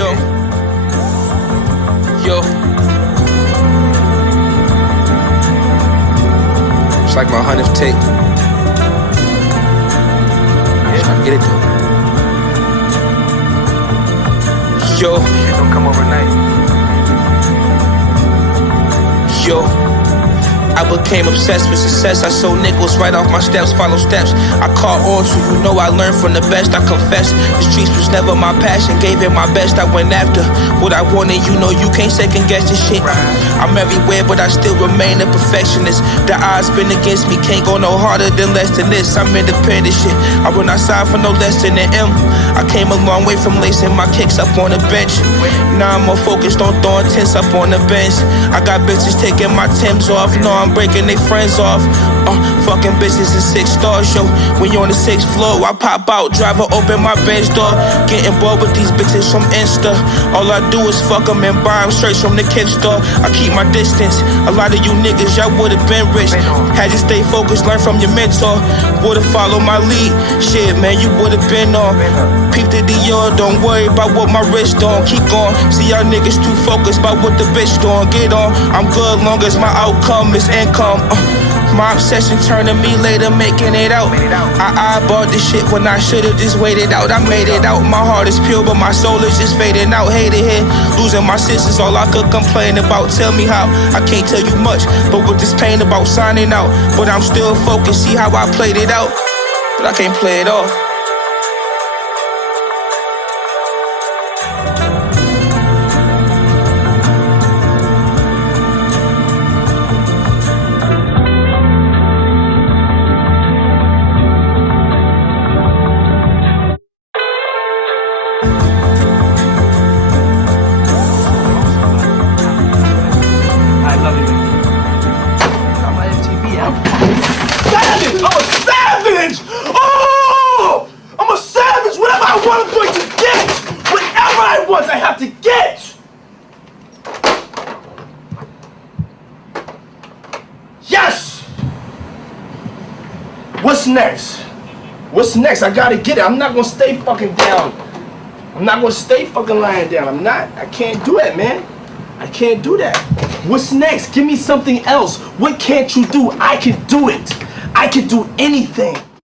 Yo, yo. It's like my 100th take. I'm just trying to get it though. Yo, Shit don't come overnight. yo. I became obsessed with success. I sold nickels right off my steps, follow steps. I caught on, so you know I learned from the best. I confess, the streets was never my passion. Gave it my best, I went after what I wanted. You know you can't second guess this shit. I'm everywhere, but I still remain a perfectionist. The odds been against me, can't go no harder than less than this. I'm independent shit, I run outside for no less than an M. I came a long way from lacing my kicks up on the bench. Now I'm more focused on throwing tents up on the bench. I got bitches taking my Timbs off. No, I'm breaking they friends off. Fucking bitches in 6 stars, yo. When you're on the 6th floor, I pop out, driver open my Benz door. Getting bored with these bitches from Insta. All I do is fuck them and buy them shirts from the kids store. I keep my distance. A lot of you niggas, y'all would've been rich. Had to stay focused, learn from your mentor. Would've followed my lead. Shit, man, you would've been on. Peep the Dior, don't worry about what my wrist on. Keep going. See y'all niggas too focused about what the bitch doing. Get on. I'm good long as my outcome is income. My obsession turning me later, making it out. I eyeballed this shit when I should've just waited out. I made it out. My heart is pure, but my soul is just fading out. Hated here, losing my senses, all I could complain about. Tell me how, I can't tell you much, but with this pain about signing out. But I'm still focused, see how I played it out, but I can't play it off. Savage! I'm a savage! Oh! I'm a savage! Whatever I want, I'm going to get! Whatever I want, I have to get! Yes! What's next? What's next? I gotta get it. I'm not gonna stay fucking down. I'm not gonna stay fucking lying down. I'm not. I can't do that, man. I can't do that. What's next? Give me something else. What can't you do? I can do it. I can do anything.